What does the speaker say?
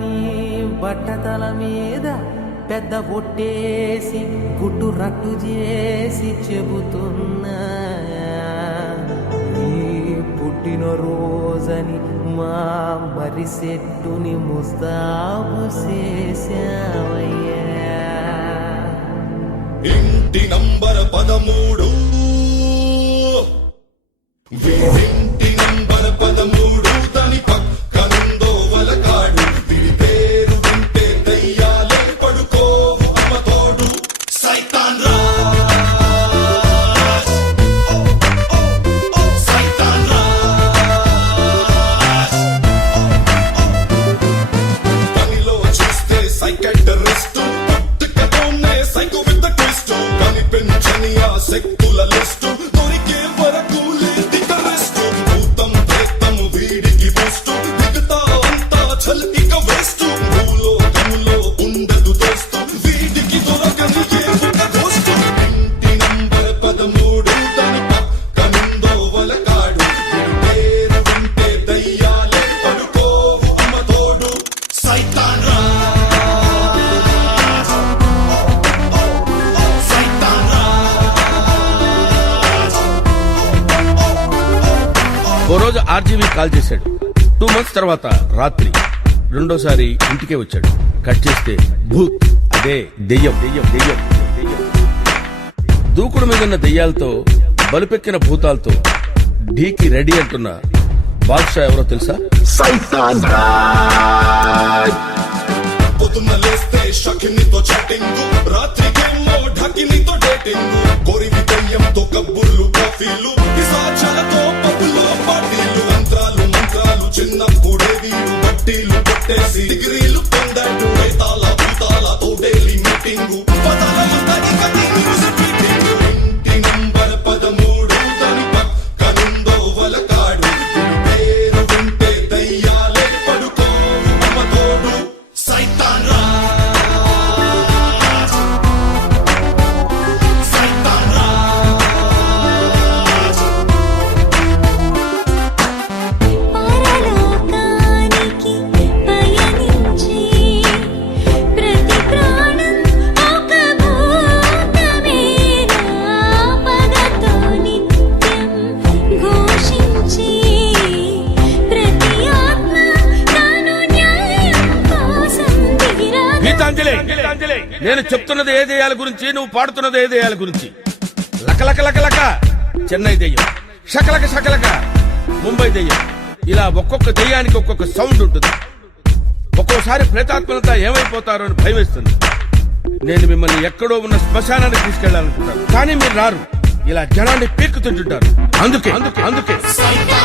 నీ బట్టతల మీద పెద్ద బొట్టేసి గుట్టు రట్టు చేసి చెబుతున్నా, నీ పుట్టినరోజని మా మరి సెట్టుని ముస్తాబు చేశావయ్యా. ఇంటి నంబర్ 13, ఇంటి నంబర్ 13 దాని పక్కనుందో వలకాడు. వీడి పేరు వింటే దయ్యాలే పడుకోవు అమ్మ తోడు. సైతాన్ రాజ్, సైతాన్ రాజ్. పనిలో చూస్తే సైకాట్రిస్ట్, పుట్టుకతోనే సైకో విత్ ద ట్విస్ట్. కనిపించని ఆ శక్తుల లిస్టు దొరికే వరకు లేదిక రెస్ట్. భూతం ప్రేతం వీడికి బూస్ట్, మిగతా అంతా చల్ ఇక వేస్ట్. భూలోకములో ఉండదు దోస్తు, వీడికి దొరకని ఏ ఒక దోస్తు. ఇంటి నంబర్ 13 దాని పక్కనుందో వలకాడు. వీడి పేరు వింటే దయ్యాలే పడుకోవు అమ్మ తోడు. సైతాన్ రాజ్, సైతాన్ రాజ్. ఓ రోజు ఆర్జీవి కాల్ చేశాడు. 2 months తర్వాత రాత్రి రెండోసారి ఇంటికే వచ్చాడు. కట్ చేస్తే భూత్, అదే దెయ్యం దెయ్యం దెయ్యం దెయ్యం. దూకుడు మీదున్న దెయ్యాలతో బలుపెక్కిన భూతాలతో ఢీకి రెడీ అంటున్న బాద్షా ఎవరో తెలుసా? సైతాన్ రాజ్. పొద్దున్న లేస్తే షకినితో చాటింగ్, రాత్రికేమో ఢకినితో డేటింగ్. కోరివి దయ్యంతో కబ్బుర్లు కాఫీలు, పిశాచాలతో పబ్బులో పార్టీలు. యంత్రాలు మంత్రాలు చిన్నప్పుడే వీడు బట్టీలు కొట్టేసి డిగ్రీలు పొందాడు. వేతాల భూతాలతో డైలీ మీటింగు, పదాల యుద్ధ ఇక న్యూస్ మీటింగు. ఇంటి నంబర్ 13 దాని పక్కనుందో వలకాడు. పేరు వింటే దయ్యాలే పడుకోవు అమ్మ తోడు. సైతాన్ రాజ్, సైతాన్ రాజ్. పరలోకానికి పయనించి ప్రతి ప్రాణం ఒక భూతమేనా. పగతో నిత్యం ఘోషించి ప్రతి ఆత్మ తాను న్యాయం కోసం దిగిరా. గీతాంజలి, నేను చెప్తున్నది ఏ దెయ్యాల గురించి, నువ్వు పాడుతున్నది ఏ దెయ్యాల గురించి? లకలక లకలక చెన్నై దెయ్యం, షకలక షకలక ముంబై దెయ్యం. ఇలా ఒక్కొక్క దెయ్యానికి ఒక్కొక్క సౌండ్ ఉంటుంది. ఒక్కోసారి ప్రేతాత్మలంతా ఏమైపోతారో అని భయం వేస్తుంది. నేను మిమ్మల్ని ఎక్కడో ఉన్న శ్మశానానికి తీసుకెళ్లాలనుకుంటాను, కానీ మీరు రారు. ఇలా జనాన్ని పీక్కు తింటుంటారు. అందుకే అందుకే అందుకే సైతాన్